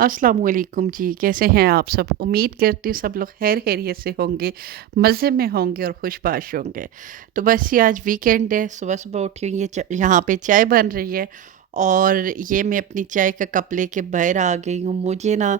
अस्सलाम वालेकुम जी, कैसे हैं आप सब? उम्मीद करती हूँ सब लोग खैर खैरियत से होंगे, मज़े में होंगे और खुशबाश होंगे। तो बस ये आज वीकेंड है, सुबह-सुबह उठी हूँ, यहाँ पे चाय बन रही है और ये मैं अपनी चाय का कप लेके बाहर आ गई हूँ। मुझे ना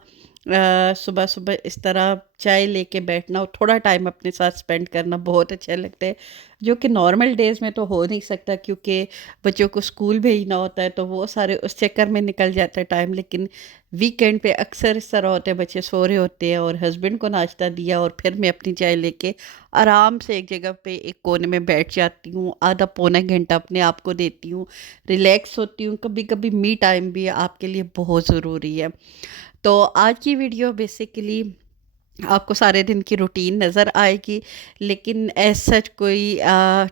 सुबह-सुबह इस तरह चाय लेके बैठना और थोड़ा टाइम अपने साथ स्पेंड करना बहुत अच्छा लगता है, जो कि नॉर्मल डेज़ में तो हो नहीं सकता क्योंकि बच्चों को स्कूल भेजना होता है, तो वो सारे उस चक्कर में निकल जाता है टाइम। लेकिन वीकेंड पे अक्सर इस तरह होता है, बच्चे सो रहे होते हैं और हस्बैंड को नाश्ता दिया और फिर मैं अपनी चाय लेके आराम से एक जगह पे एक कोने में बैठ जाती हूँ, आधा पौना घंटा अपने आप को देती हूँ, रिलैक्स होती हूँ। कभी कभी मी टाइम भी आपके लिए बहुत ज़रूरी है। तो आज की वीडियो बेसिकली आपको सारे दिन की रूटीन नज़र आएगी, लेकिन एज सच कोई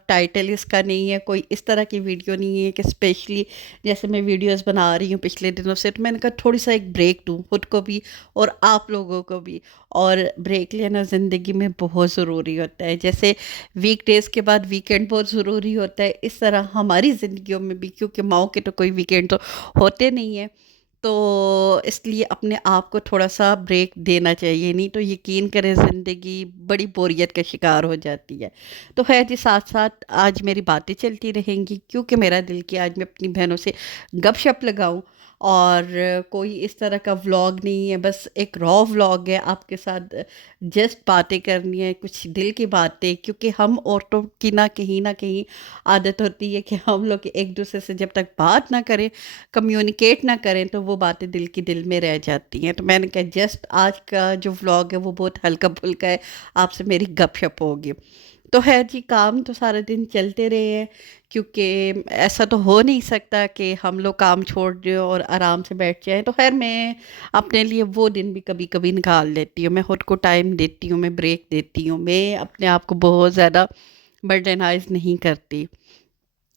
टाइटल इसका नहीं है, कोई इस तरह की वीडियो नहीं है कि स्पेशली जैसे मैं वीडियोस बना रही हूँ पिछले दिनों से, तो मैंने कहा थोड़ी सा एक ब्रेक दूँ खुद को भी और आप लोगों को भी। और ब्रेक लेना ज़िंदगी में बहुत ज़रूरी होता है, जैसे वीकडेज़ के बाद वीकेंड बहुत ज़रूरी होता है, इस तरह हमारी ज़िंदगियों में भी, क्योंकि माओ के तो कोई वीकेंड तो होते नहीं है। तो इसलिए अपने आप को थोड़ा-सा ब्रेक देना चाहिए, नहीं तो यकीन करें ज़िंदगी बड़ी बोरियत का शिकार हो जाती है। तो ख़ैर जी, साथ-साथ आज मेरी बातें चलती रहेंगी क्योंकि मेरा दिल किया आज मैं अपनी बहनों से गपशप लगाऊँ। और कोई इस तरह का व्लॉग नहीं है, बस एक रॉ व्लॉग है आपके साथ। जस्ट बातें करनी है, कुछ दिल की बातें, क्योंकि हम औरतों की ना कहीं आदत होती है कि हम लोग एक-दूसरे से जब तक बात ना करें, कम्युनिकेट ना करें, तो वो बातें दिल की दिल में रह जाती हैं। तो मैंने कहा जस्ट आज का जो व्लॉग है वो बहुत हल्का-फुल्का है, आपसे मेरी गपशप होगी। तो है जी, काम तो सारा दिन चलते रहे हैं क्योंकि ऐसा तो हो नहीं सकता कि हम लोग काम छोड़ दें और आराम से बैठ जाएँ। तो ख़ैर मैं अपने लिए वो दिन भी कभी-कभी निकाल लेती हूँ। मैं खुद को टाइम देती हूँ, मैं ब्रेक देती हूँ। मैं अपने आप को बहुत ज़्यादा बर्डनाइज़ नहीं करती।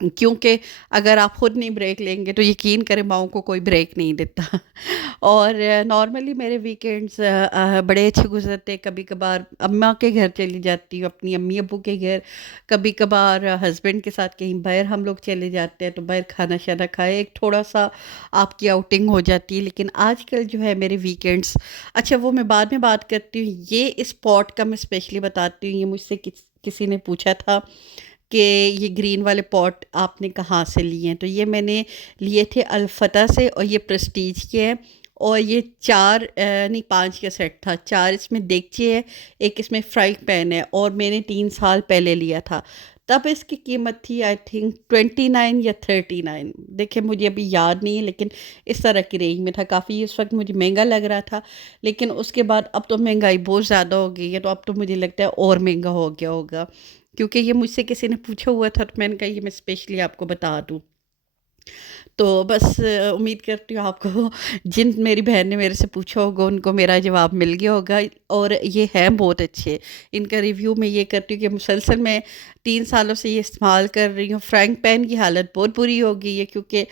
क्योंकि अगर आप खुद नहीं ब्रेक लेंगे तो यकीन करें माओं को कोई ब्रेक नहीं देता। और नॉर्मली मेरे वीकेंड्स बड़े अच्छे गुजरते हैं। कभी कभार अम्मा के घर चली जाती हूँ, अपनी अम्मी अब्बू के घर। कभी कभार हस्बैंड के साथ कहीं बाहर हम लोग चले जाते हैं, तो बाहर खाना शाना खाए, एक थोड़ा सा आपकी आउटिंग हो जाती है। लेकिन आजकल जो है मेरे वीकेंड्स, अच्छा वो मैं बाद में बात करती हूँ, ये इस पॉट का मैं स्पेशली बताती हूँ। ये मुझसे किसी ने पूछा था कि ये ग्रीन वाले पॉट आपने कहाँ से लिए हैं? तो ये मैंने लिए थे अलफ़ता से और ये प्रेस्टीज के हैं। और ये 4 नहीं 5 का सेट था। 4 इसमें देगची है, 1 इसमें फ्राई पैन है और मैंने 3 साल पहले लिया था। तब इसकी कीमत थी आई थिंक 29 या 39। देखिए मुझे अभी याद नहीं है, लेकिन इस तरह की रेंज में था। काफ़ी उस वक़्त मुझे महँगा लग रहा था, लेकिन उसके बाद अब तो महँगाई बहुत ज़्यादा हो गई है, तो अब तो मुझे लगता है और महँगा हो गया होगा। क्योंकि ये मुझसे किसी ने पूछा हुआ था, तो मैंने कहा ये मैं स्पेशली आपको बता दूँ। तो बस उम्मीद करती हूँ आपको जिन मेरी बहन ने मेरे से पूछा होगा उनको मेरा जवाब मिल गया होगा। और ये हैं बहुत अच्छे। इनका रिव्यू मैं ये करती हूँ कि मुसलसल मैं 3 सालों से ये इस्तेमाल कर रही हूँ। फ्राइंग पैन की हालत बहुत बुरी हो गई है क्योंकि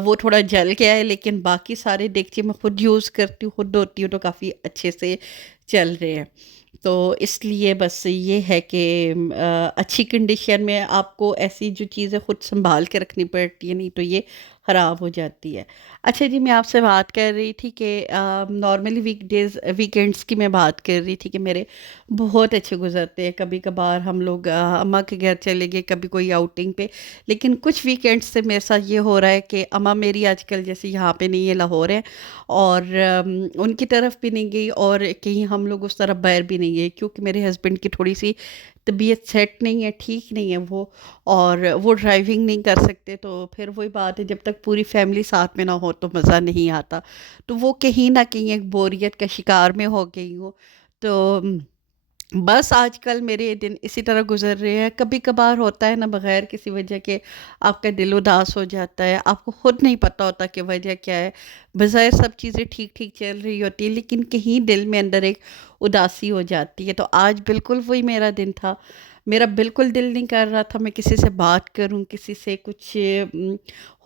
वो थोड़ा जल गया है, लेकिन बाकी सारे देगचे मैं खुद यूज़ करती हूँ, खुद धोती हूँ, तो काफ़ी अच्छे से चल रहे हैं। तो इसलिए बस ये है कि अच्छी कंडीशन में आपको ऐसी जो चीज़ें खुद सँभाल के रखनी पड़ती है, नहीं तो ये ख़राब हो जाती है। अच्छा जी, मैं आपसे बात कर रही थी कि नॉर्मली वीकेंड्स की मैं बात कर रही थी कि मेरे बहुत अच्छे गुज़रते हैं। कभी-कभार हम लोग अम्मा के घर चले गए, कभी कोई आउटिंग पे। लेकिन कुछ वीकेंड्स से मेरे साथ ये हो रहा है कि अम्मा मेरी आजकल जैसे यहाँ पे नहीं है, लाहौर है, और उनकी तरफ भी नहीं गई और कहीं हम लोग उस तरफ बाहर भी नहीं गए क्योंकि मेरे हस्बैंड की थोड़ी-सी तबीयत सेट नहीं है, ठीक नहीं है वो, और वो ड्राइविंग नहीं कर सकते। तो फिर वही बात है, जब तक पूरी फैमिली साथ में ना हो तो मज़ा नहीं आता। तो वो कहीं न कहीं एक बोरियत का शिकार मैं हो गई हूँ। तो बस आजकल मेरे दिन इसी तरह गुजर रहे हैं। कभी-कभार होता है ना, बगैर किसी वजह के आपका दिल उदास हो जाता है, आपको खुद नहीं पता होता कि वजह क्या है। बज़ाहिर सब चीज़ें ठीक-ठीक चल रही होती है, लेकिन कहीं दिल में अंदर एक उदासी हो जाती है। तो आज बिल्कुल वही मेरा दिन था। میرا بالکل دل نہیں کر رہا تھا میں کسی سے بات کروں، کسی سے کچھ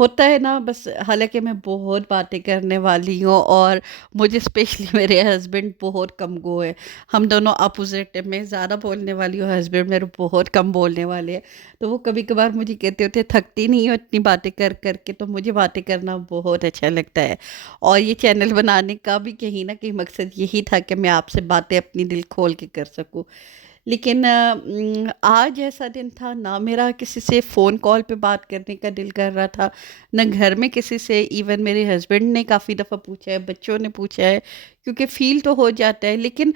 ہوتا ہے نا بس، حالانکہ میں بہت باتیں کرنے والی ہوں، اور مجھے اسپیشلی میرے ہسبینڈ بہت کم گو ہے، ہم دونوں اپوزٹ ہیں، میں زیادہ بولنے والی ہوں، ہسبینڈ میرے بہت کم بولنے والے ہیں، تو وہ کبھی کبھار مجھے کہتے ہوتے تھکتی نہیں ہو اتنی باتیں کر کر کے، تو مجھے باتیں کرنا بہت اچھا لگتا ہے، اور یہ چینل بنانے کا بھی کہیں نہ کہیں مقصد یہی تھا کہ میں آپ سے باتیں اپنی دل کھول کے کر سکوں۔ لیکن آج ایسا دن تھا، نہ میرا کسی سے فون کال پہ بات کرنے کا دل کر رہا تھا، نہ گھر میں کسی سے، ایون میرے ہسبینڈ نے کافی دفعہ پوچھا ہے، بچوں نے پوچھا ہے، کیونکہ فیل تو ہو جاتا ہے، لیکن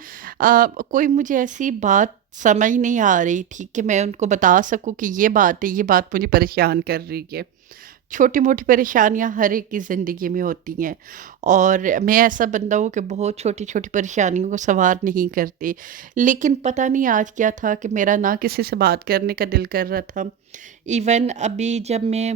کوئی مجھے ایسی بات سمجھ نہیں آ رہی تھی کہ میں ان کو بتا سکوں کہ یہ بات ہے، یہ بات مجھے پریشان کر رہی ہے۔ چھوٹی موٹی پریشانیاں ہر ایک کی زندگی میں ہوتی ہیں، اور میں ایسا بندہ ہوں کہ بہت چھوٹی چھوٹی پریشانیوں کو سوار نہیں کرتی، لیکن پتہ نہیں آج کیا تھا کہ میرا نہ کسی سے بات کرنے کا دل کر رہا تھا، ایون ابھی جب میں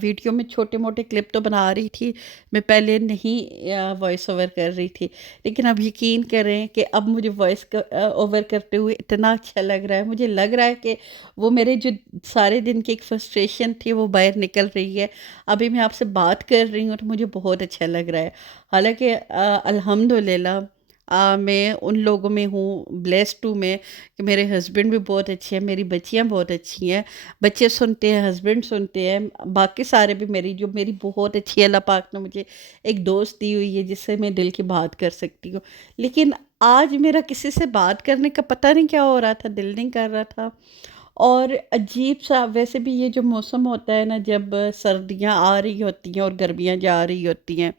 ویڈیو میں چھوٹے موٹے کلپ تو بنا رہی تھی، میں پہلے نہیں وائس اوور کر رہی تھی، لیکن اب یقین کریں کہ اب مجھے وائس اوور کرتے ہوئے اتنا اچھا لگ رہا ہے، مجھے لگ رہا ہے کہ وہ میرے جو سارے دن کی ایک فرسٹریشن تھی وہ باہر نکل رہی ہے، ابھی میں آپ سے بات کر رہی ہوں تو مجھے بہت اچھا لگ رہا ہے، حالانکہ الحمدللہ میں ان لوگوں میں ہوں، بلیسڈ ہوں میں کہ میرے ہسبینڈ بھی بہت اچھے ہیں، میری بچیاں بہت اچھی ہیں، بچے سنتے ہیں، ہسبینڈ سنتے ہیں، باقی سارے بھی، میری بہت اچھی اللہ پاک نے مجھے ایک دوست دی ہوئی ہے جس سے میں دل کی بات کر سکتی ہوں، لیکن آج میرا کسی سے بات کرنے کا پتہ نہیں کیا ہو رہا تھا، دل نہیں کر رہا تھا، اور عجیب سا، ویسے بھی یہ جو موسم ہوتا ہے نا، جب سردیاں آ رہی ہوتی ہیں اور گرمیاں جا رہی ہوتی ہیں،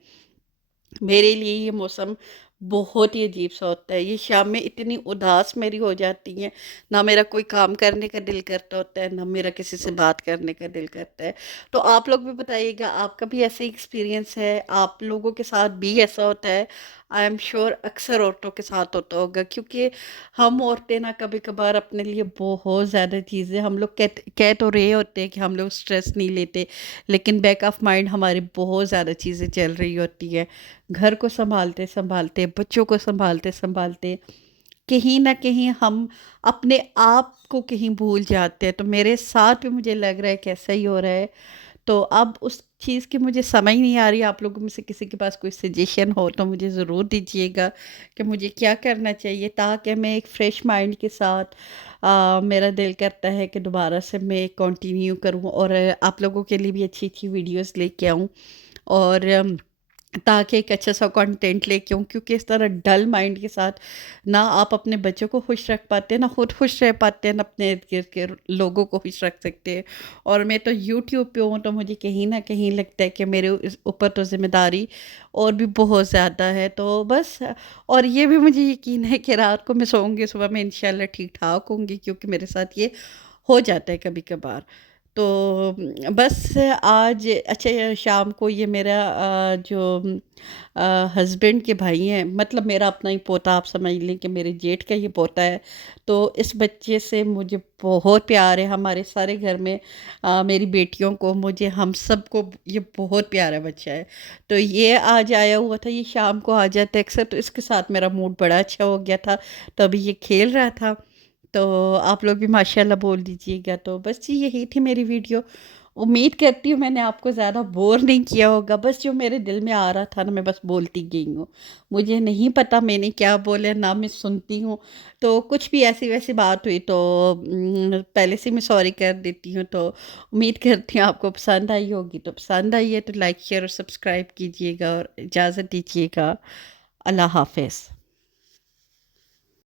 میرے لیے یہ موسم بہت ہی عجیب سا ہوتا ہے، یہ شام میں اتنی اداس میری ہو جاتی ہیں، نہ میرا کوئی کام کرنے کا دل کرتا ہوتا ہے، نہ میرا کسی سے بات کرنے کا دل کرتا ہے، تو آپ لوگ بھی بتائیے گا آپ کا بھی ایسا ایکسپیرینس ہے، آپ لوگوں کے ساتھ بھی ایسا ہوتا ہے؟ آئی ایم شیور اکثر عورتوں کے ساتھ ہوتا ہوگا، کیونکہ ہم عورتیں نا کبھی کبھار اپنے لیے بہت زیادہ چیزیں، ہم لوگ کہہ تو رہے ہوتے ہیں کہ ہم لوگ سٹریس نہیں لیتے، لیکن بیک آف مائنڈ ہماری بہت زیادہ چیزیں چل رہی ہوتی ہے، گھر کو سنبھالتے سنبھالتے، بچوں کو سنبھالتے سنبھالتے، کہیں نہ کہیں ہم اپنے آپ کو کہیں بھول جاتے ہیں، تو میرے ساتھ بھی مجھے لگ رہا ہے کہ ایسا ہی ہو رہا ہے، تو اب اس چیز کی مجھے سمجھ نہیں آ رہی، آپ لوگوں میں سے کسی کے پاس کوئی سجیشن ہو تو مجھے ضرور دیجیے گا کہ مجھے کیا کرنا چاہیے تاکہ میں ایک فریش مائنڈ کے ساتھ، میرا دل کرتا ہے کہ دوبارہ سے میں کنٹینیو کروں، اور آپ لوگوں کے لیے بھی اچھی اچھی ویڈیوز لے کے آؤں، اور تاکہ ایک اچھا سا کنٹینٹ لے کے آؤں، کیونکہ اس طرح ڈل مائنڈ کے ساتھ نہ آپ اپنے بچوں کو خوش رکھ پاتے ہیں، نہ خود خوش رہ پاتے ہیں، نہ اپنے ارد گرد کے لوگوں کو خوش رکھ سکتے ہیں، اور میں تو یوٹیوب پہ ہوں تو مجھے کہیں نہ کہیں لگتا ہے کہ میرے اوپر تو ذمہ داری اور بھی بہت زیادہ ہے، تو بس، اور یہ بھی مجھے یقین ہے کہ رات کو میں سوؤں گی، صبح میں انشاءاللہ ٹھیک ٹھاک ہوں گی، کیونکہ میرے ساتھ یہ ہو جاتا ہے کبھی کبھار، تو بس آج اچھا شام کو یہ میرا جو ہسبینڈ کے بھائی ہیں، مطلب میرا اپنا ہی پوتا، آپ سمجھ لیں کہ میرے جیٹھ کا یہ پوتا ہے، تو اس بچے سے مجھے بہت پیار ہے، ہمارے سارے گھر میں میری بیٹیوں کو، مجھے، ہم سب کو یہ بہت پیارا بچہ ہے، تو یہ آج آیا ہوا تھا، یہ شام کو آ جاتا ہے اکثر، تو اس کے ساتھ میرا موڈ بڑا اچھا ہو گیا تھا، تو ابھی یہ کھیل رہا تھا، تو آپ لوگ بھی ماشاءاللہ بول دیجیے گا، تو بس جی یہی تھی میری ویڈیو، امید کرتی ہوں میں نے آپ کو زیادہ بور نہیں کیا ہوگا، بس جو میرے دل میں آ رہا تھا نا میں بس بولتی گئی ہوں، مجھے نہیں پتا میں نے کیا بولا، نہ میں سنتی ہوں، تو کچھ بھی ایسی ویسی بات ہوئی تو پہلے سے میں سوری کر دیتی ہوں، تو امید کرتی ہوں آپ کو پسند آئی ہوگی، تو پسند آئی ہے تو لائک شیئر اور سبسکرائب کیجیے گا، اور اجازت دیجیے گا، اللہ حافظ۔